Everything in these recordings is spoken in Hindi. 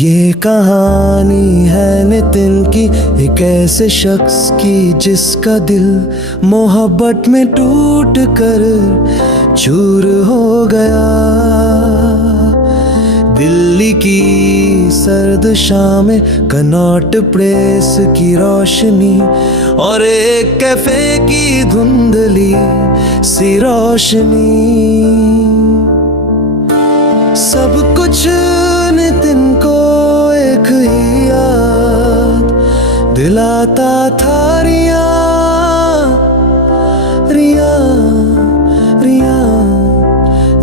ये कहानी है नितिन की, एक ऐसे शख्स की जिसका दिल मोहब्बत में टूट कर चूर हो गया। दिल्ली की सर्द शामें, कनॉट प्लेस की रोशनी और एक कैफे की धुंधली सी रोशनी, सब कुछ नितिन को एक ही याद दिलाता था। रिया रिया रिया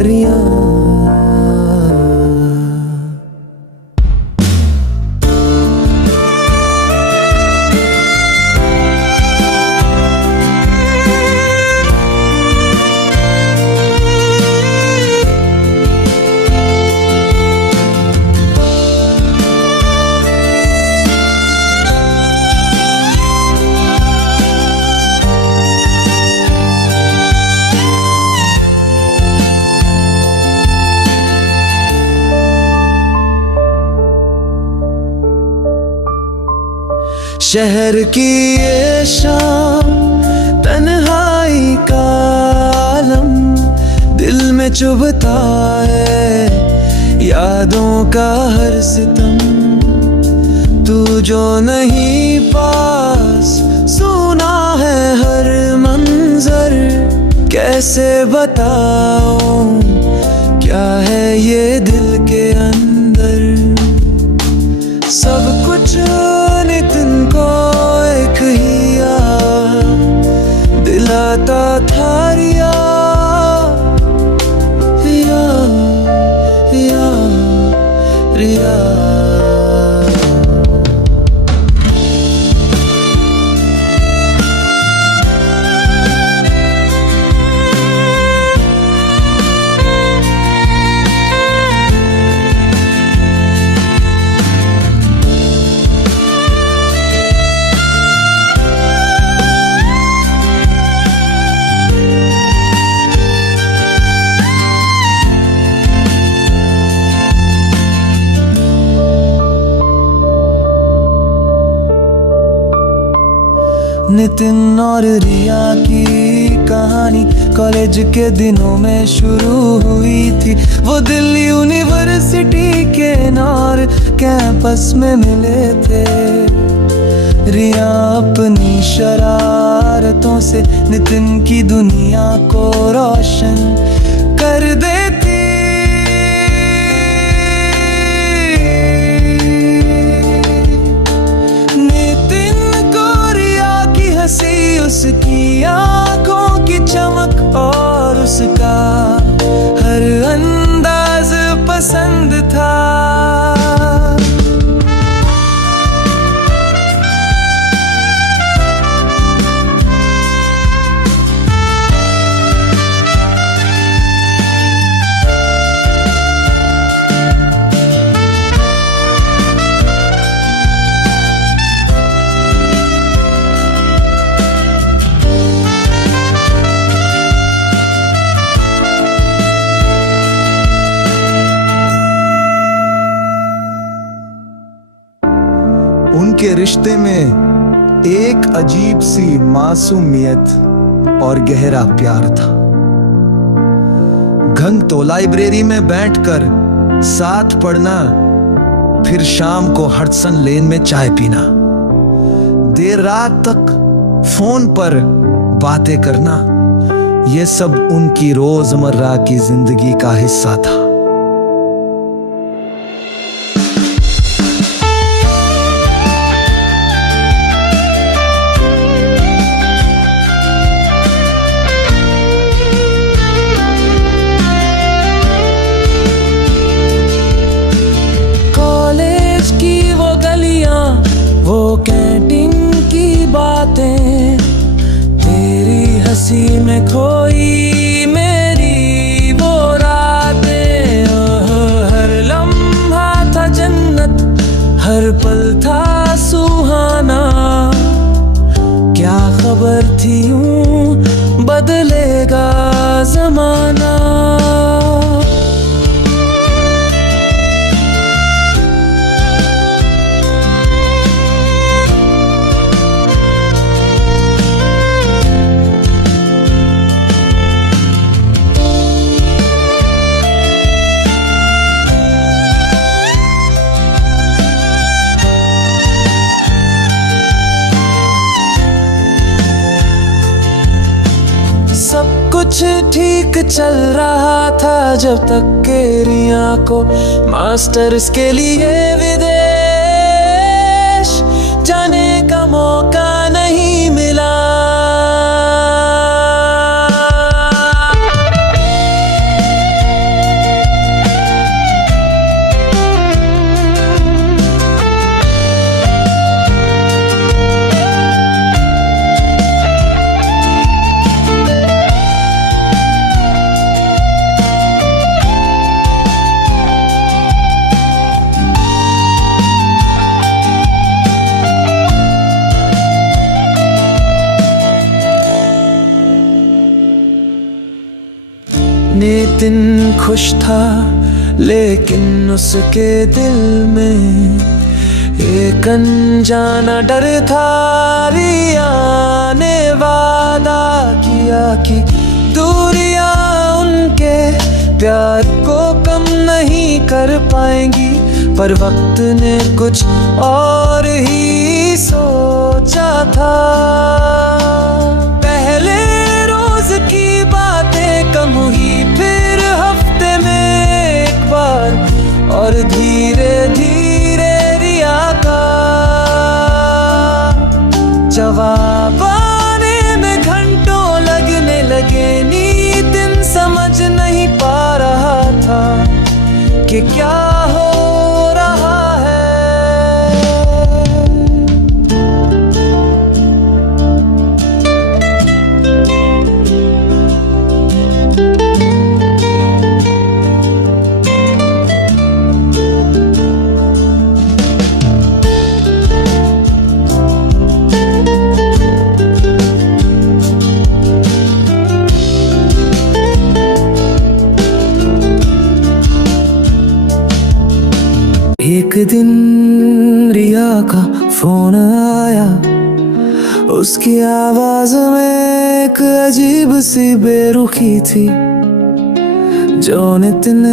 रिया। शहर की ये शाम, तन्हाई का आलम दिल में चुभता है, यादों का हर सितम। तू जो नहीं पास, सुना है हर मंजर, कैसे बताऊं क्या है ये दिल के अंदर। सब कुछ नितिन को एक ही याद दिलाता था। रिया रिया रिया रिया। नितिन और रिया की कहानी कॉलेज के दिनों में शुरू हुई थी। वो दिल्ली यूनिवर्सिटी के नॉर कैंपस में मिले थे। रिया अपनी शरारतों से नितिन की दुनिया को रोशन कर देती। उसकी आंखों की चमक और उसका हर अंदाज पसंद था। उनके रिश्ते में एक अजीब सी मासूमियत और गहरा प्यार था। घंटों लाइब्रेरी में बैठकर साथ पढ़ना, फिर शाम को हडसन लेन में चाय पीना, देर रात तक फोन पर बातें करना, यह सब उनकी रोजमर्रा की जिंदगी का हिस्सा था। कैंटीन की बातें, तेरी हंसी में खोई मेरी वो रातें। हर लम्हा था जन्नत, हर पल था सुहाना। क्या खबर थी यूं बदलेगा जमाना। कुछ ठीक चल रहा था जब तक के रिया को मास्टर्स के लिए विदेश जाने का मौका नहीं मिला। नितिन खुश था लेकिन उसके दिल में एक अनजाना डर था। रिया ने वादा किया कि दूरियां उनके प्यार को कम नहीं कर पाएंगी, पर वक्त ने कुछ और ही सोचा था। पहले रोज की बातें कम हुई, फिर हफ्ते में एक बार, और धीरे धीरे रिया का जवाब आने में घंटों लगने लगे। नितिन समझ नहीं पा रहा था कि क्या हो रहा है। एक दिन रिया का फोन आया, उसकी आवाज में एक अजीब सी बेरुखी थी जो नितिन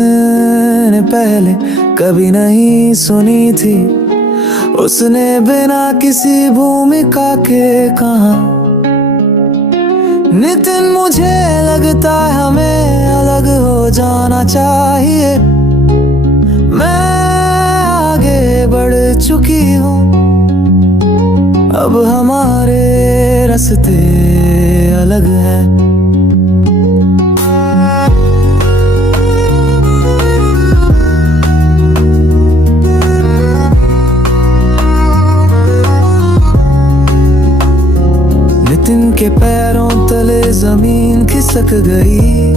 ने पहले कभी नहीं सुनी थी। उसने बिना किसी भूमिका के कहा, नितिन मुझे लगता है हमें अलग हो जाना चाहिए। मैं आगे बढ़ चुकी हूँ, अब हमारे रास्ते अलग हैं। नितिन के पैरों तले जमीन खिसक गई।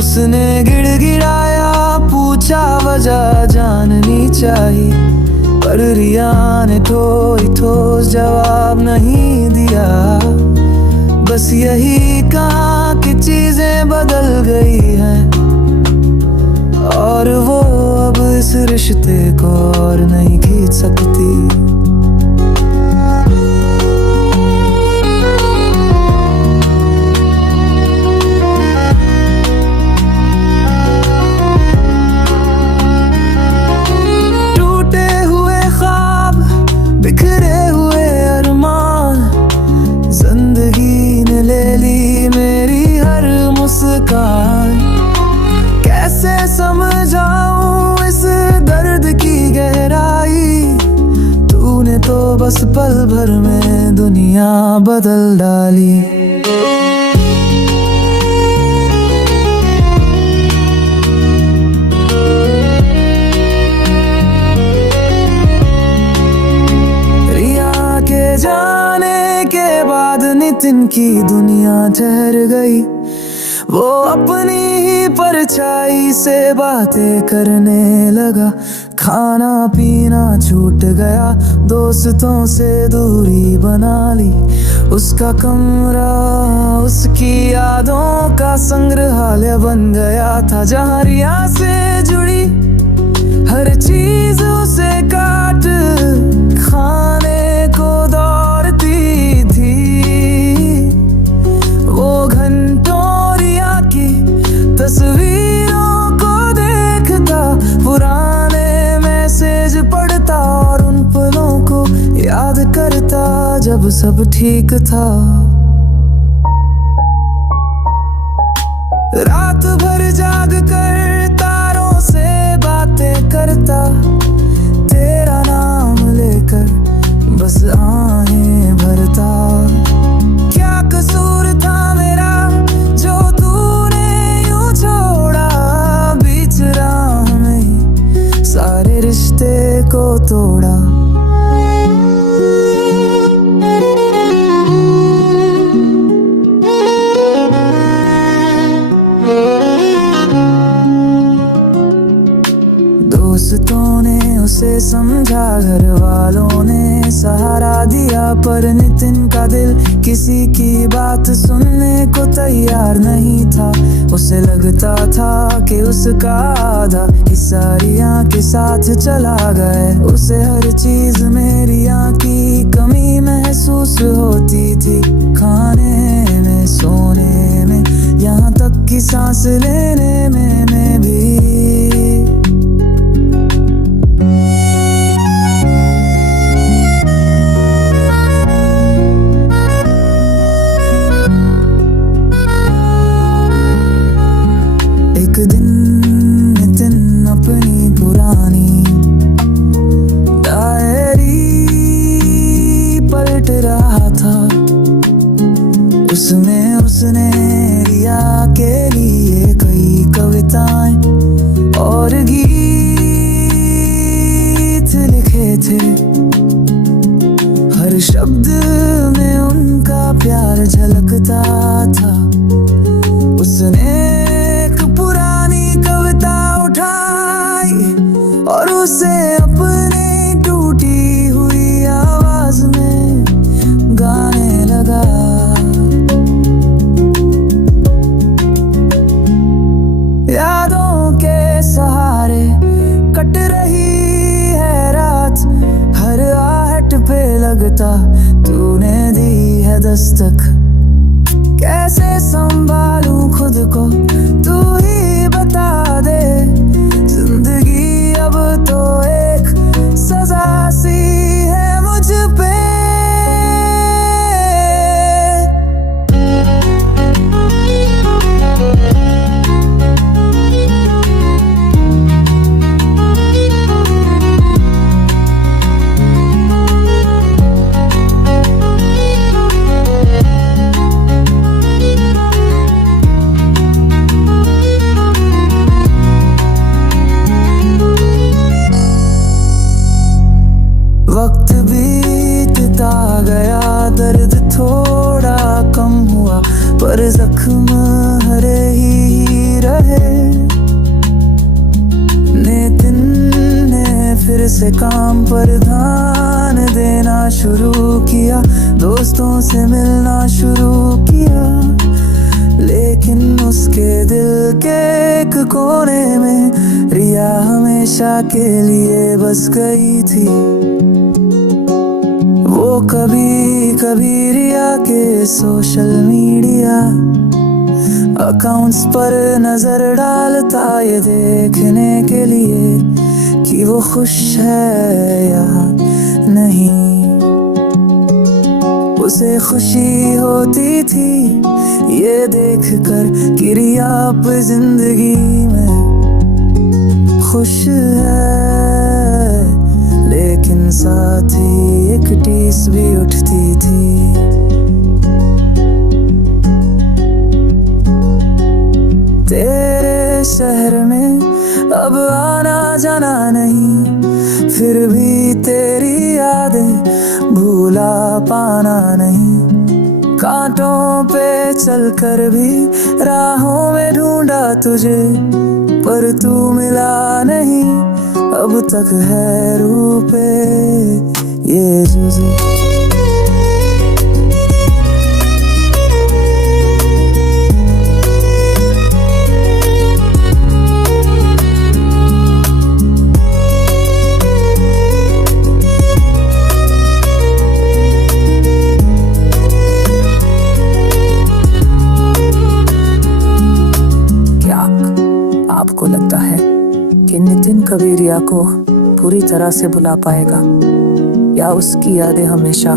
उसने गिड़गिड़ाया, पूछा वजह जाननी चाहिए, पर रिया ने ठोस जवाब नहीं दिया। बस यही कहा कि चीजें बदल गई हैं और वो अब इस रिश्ते को और नहीं खींच सकती। कैसे समझाऊं इस दर्द की गहराई, तूने तो बस पल भर में दुनिया बदल डाली। रिया के जाने के बाद नितिन की दुनिया ठहर गई। वो अपनी ही परछाई से बातें करने लगा। खाना पीना छूट गया, दोस्तों से दूरी बना ली। उसका कमरा उसकी यादों का संग्रहालय बन गया था, जहाँ रिया से जुड़ी हर चीज उसे काट खाने को दौड़ती थी। वो घंटों तस्वीरों को देखता, पुराने मैसेज पढ़ता और उन पलों को याद करता जब सब ठीक था। घर वालों ने सहारा दिया, पर नितिन का दिल किसी की बात सुनने को तैयार नहीं था। उसे लगता था कि उसका आधा हिस्सा रिया के साथ चला गया। उसे हर चीज में रिया की कमी महसूस होती थी, खाने में, सोने में, यहाँ तक कि सांस लेने में भी। एक दिन नितिन अपनी पुरानी डायरी पलट रहा था। उसमें उसने रिया के लिए कई कविताएं और गीत लिखे थे। हर शब्द में उनका प्यार झलकता था। उसने एक पुरानी कविता उठाई और उसे अपनी टूटी हुई आवाज में गाने लगा। यादों के सहारे कट रही है रात, हर आहट पे लगता तूने दी है दस्तक। कैसे संभालूं खुद को तू ही बता दे, जिंदगी अब तो एक सजा सी है मुझ पे। वक्त बीतता गया, दर्द थोड़ा कम हुआ, पर जख्म हरे ही रहे। नितिन ने फिर से काम पर ध्यान देना शुरू किया, दोस्तों से मिलना शुरू किया। लेकिन उसके दिल के एक कोने में रिया हमेशा के लिए बस गई थी। वो कभी कभी रिया के सोशल मीडिया अकाउंट्स पर नजर डालता, ये देखने के लिए कि वो खुश है या नहीं। उसे खुशी होती थी ये देखकर कि रिया अब जिंदगी में खुश है, लेकिन साथ ही एक टीस भी उठती थी। तेरे शहर में अब आना जाना नहीं, फिर भी तेरी यादें भूला पाना नहीं। कांटों पे चलकर भी राहों में ढूंढा तुझे, पर तू मिला नहीं। अब तक है रूह पे ये जुज़े। क्या आपको लगता है कि नितिन कभी रिया को पूरी तरह से भुला पाएगा, या उसकी यादें हमेशा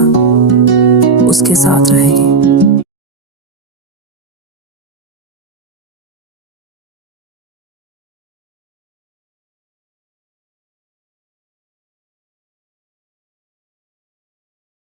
उसके साथ रहेगी?